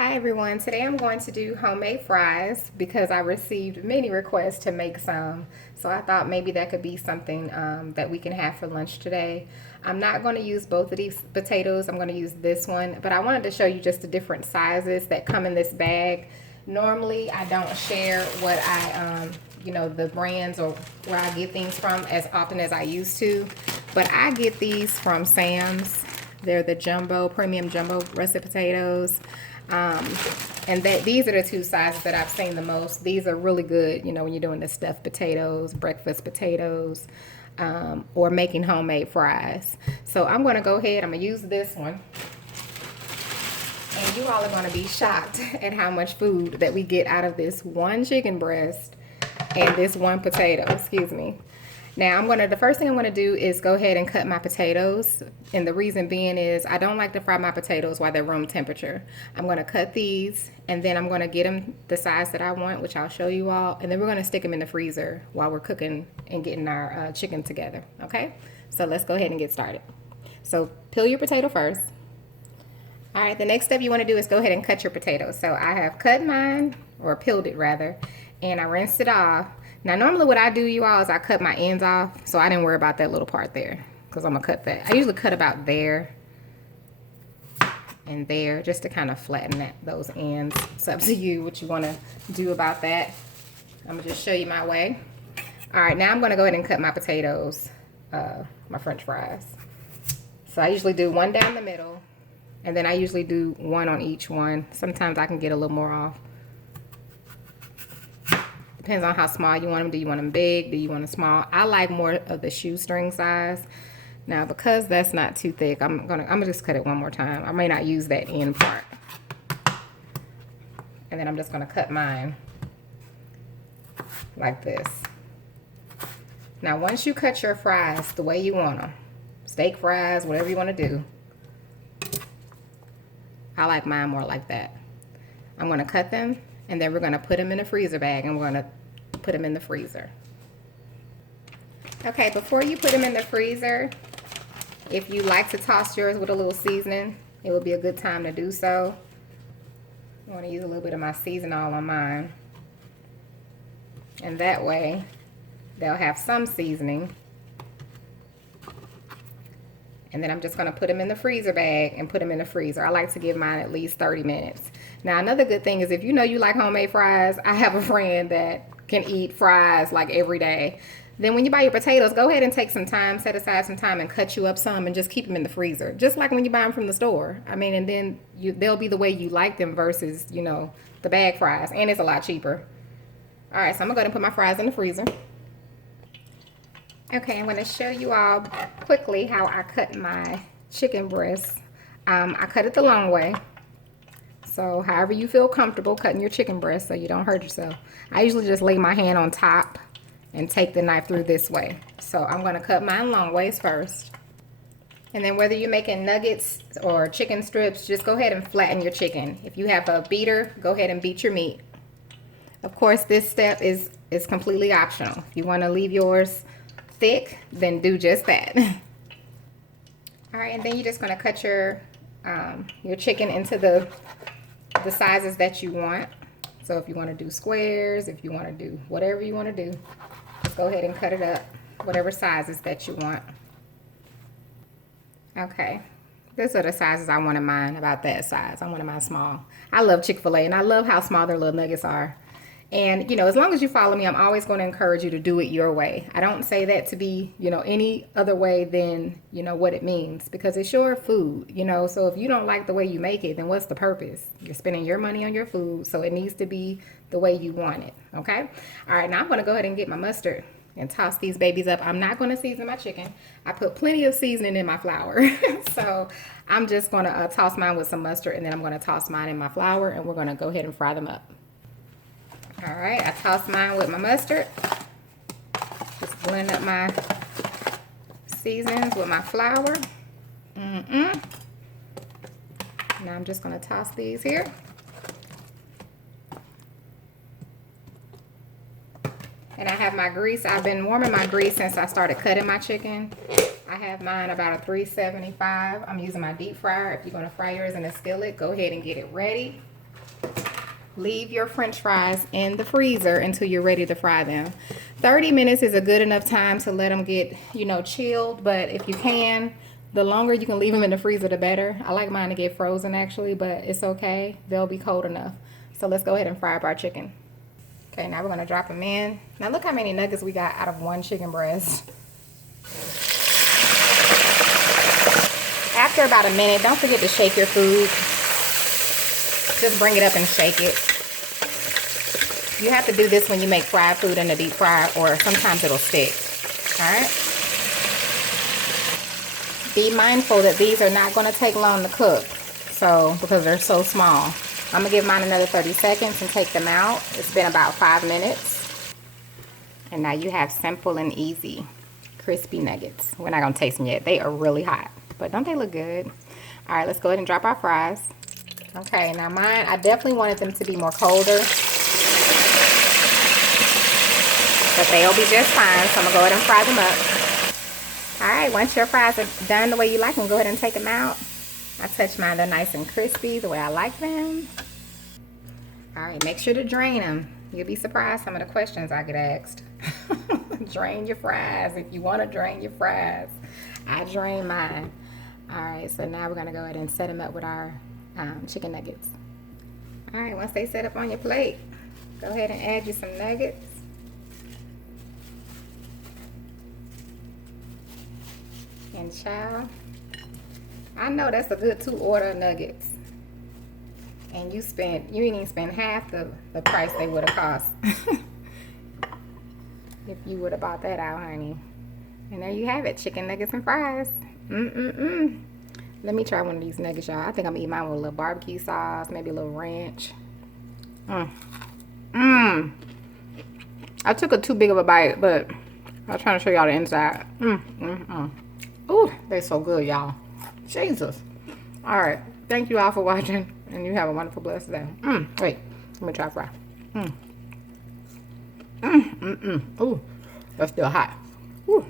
Hi everyone, today I'm going to do homemade fries because I received many requests to make some. So I thought maybe that could be something that we can have for lunch today. I'm not going to use both of these potatoes, I'm going to use this one, but I wanted to show you just the different sizes that come in this bag. Normally I don't share what the brands or where I get things from as often as I used to, but I get these from Sam's. They're the premium jumbo russet potatoes. And these are the two sizes that I've seen the most. These are really good, when you're doing the stuffed potatoes, breakfast potatoes, or making homemade fries. So I'm going to go ahead, I'm going to use this one. And you all are going to be shocked at how much food that we get out of this one chicken breast and this one potato, excuse me. Now the first thing I'm going to do is go ahead and cut my potatoes. And the reason being is I don't like to fry my potatoes while they're room temperature. I'm going to cut these and then I'm going to get them the size that I want, which I'll show you all. And then we're going to stick them in the freezer while we're cooking and getting our chicken together. Okay, so let's go ahead and get started. So peel your potato first. All right, the next step you want to do is go ahead and cut your potatoes. So I have cut mine, or peeled it rather, and I rinsed it off. Now normally what I do, you all, is I cut my ends off, so I didn't worry about that little part there because I'm gonna cut that. I usually cut about there and there just to kind of flatten those ends. It's up to you what you want to do about that. I'm gonna just show you my way. All right, now I'm gonna go ahead and cut my potatoes, my French fries. So I usually do one down the middle, and then I usually do one on each one. Sometimes I can get a little more off. Depends on how small you want them. Do you want them big? Do you want them small? I like more of the shoestring size. Now, because that's not too thick, I'm gonna just cut it one more time. I may not use that end part. And then I'm just gonna cut mine like this. Now, once you cut your fries the way you want them, steak fries, whatever you want to do, I like mine more like that. I'm gonna cut them, and then we're gonna put them in a freezer bag, and we're gonna put them in the freezer. Okay, before you put them in the freezer, if you like to toss yours with a little seasoning, it would be a good time to do so. I want to use a little bit of my seasoning all on mine. And that way, they'll have some seasoning. And then I'm just going to put them in the freezer bag and put them in the freezer. I like to give mine at least 30 minutes. Now, another good thing is if you know you like homemade fries, I have a friend that can eat fries like every day. Then when you buy your potatoes, go ahead and take some time, set aside some time and cut you up some and just keep them in the freezer. Just like when you buy them from the store. I mean, and then they'll be the way you like them versus, the bag fries. And it's a lot cheaper. All right, so I'm going to go ahead and put my fries in the freezer. Okay, I'm going to show you all quickly how I cut my chicken breast. I cut it the long way. So however you feel comfortable cutting your chicken breast so you don't hurt yourself. I usually just lay my hand on top and take the knife through this way. So I'm going to cut mine long ways first. And then whether you're making nuggets or chicken strips, just go ahead and flatten your chicken. If you have a beater, go ahead and beat your meat. Of course, this step is completely optional. If you want to leave yours thick, then do just that. All right, and then you're just going to cut your chicken into the sizes that you want. So if you want to do squares, if you want to do whatever you want to do, just go ahead and cut it up whatever sizes that you want. Okay, these are the sizes I wanted mine, about that size. I wanted mine small. I love Chick-fil-A and I love how small their little nuggets are. And, as long as you follow me, I'm always going to encourage you to do it your way. I don't say that to be, any other way than, what it means. Because it's your food, So if you don't like the way you make it, then what's the purpose? You're spending your money on your food, so it needs to be the way you want it, okay? All right, now I'm going to go ahead and get my mustard and toss these babies up. I'm not going to season my chicken. I put plenty of seasoning in my flour. So I'm just going to toss mine with some mustard, and then I'm going to toss mine in my flour, and we're going to go ahead and fry them up. All right, I tossed mine with my mustard. Just blend up my seasonings with my flour. Now I'm just going to toss these here. And I have my grease. I've been warming my grease since I started cutting my chicken. I have mine about a 375. I'm using my deep fryer. If you're going to fry yours in a skillet, go ahead and get it ready. leave your French fries in the freezer until you're ready to fry them. 30 minutes is a good enough time to let them get, you know, chilled. But if you can, the longer you can leave them in the freezer, the better. I like mine to get frozen actually, but it's okay. They'll be cold enough. So let's go ahead and fry up our chicken. Okay, now we're gonna drop them in. Now look how many nuggets we got out of one chicken breast. After about a minute, don't forget to shake your food. Just bring it up and shake it. You have to do this when you make fried food in the deep fryer, or sometimes it'll stick. Alright? Be mindful that these are not going to take long to cook, so because they're so small. I'm going to give mine another 30 seconds and take them out. It's been about 5 minutes. And now you have simple and easy crispy nuggets. We're not going to taste them yet. They are really hot, but don't they look good? Alright, let's go ahead and drop our fries. Okay, now mine, I definitely wanted them to be more colder, but they'll be just fine, so I'm going to go ahead and fry them up. Alright, once your fries are done the way you like them, go ahead and take them out. I touch mine, they're nice and crispy the way I like them. Alright, make sure to drain them. You'll be surprised some of the questions I get asked. Drain your fries if you want to drain your fries. I drain mine. Alright, so now we're going to go ahead and set them up with our chicken nuggets. Alright, once they set up on your plate, go ahead and add you some nuggets. And child, I know that's a good 2 order of nuggets. And you didn't even spend half the price they would have cost. If you would have bought that out, honey. And there you have it, chicken nuggets and fries. Let me try one of these nuggets, y'all. I think I'm gonna eat mine with a little barbecue sauce, maybe a little ranch. I took a too big of a bite, but I was trying to show y'all the inside. Ooh, they're so good, y'all. Jesus. All right. Thank you all for watching, and you have a wonderful, blessed day. Wait. Let me try fry. Ooh, that's still hot. Ooh.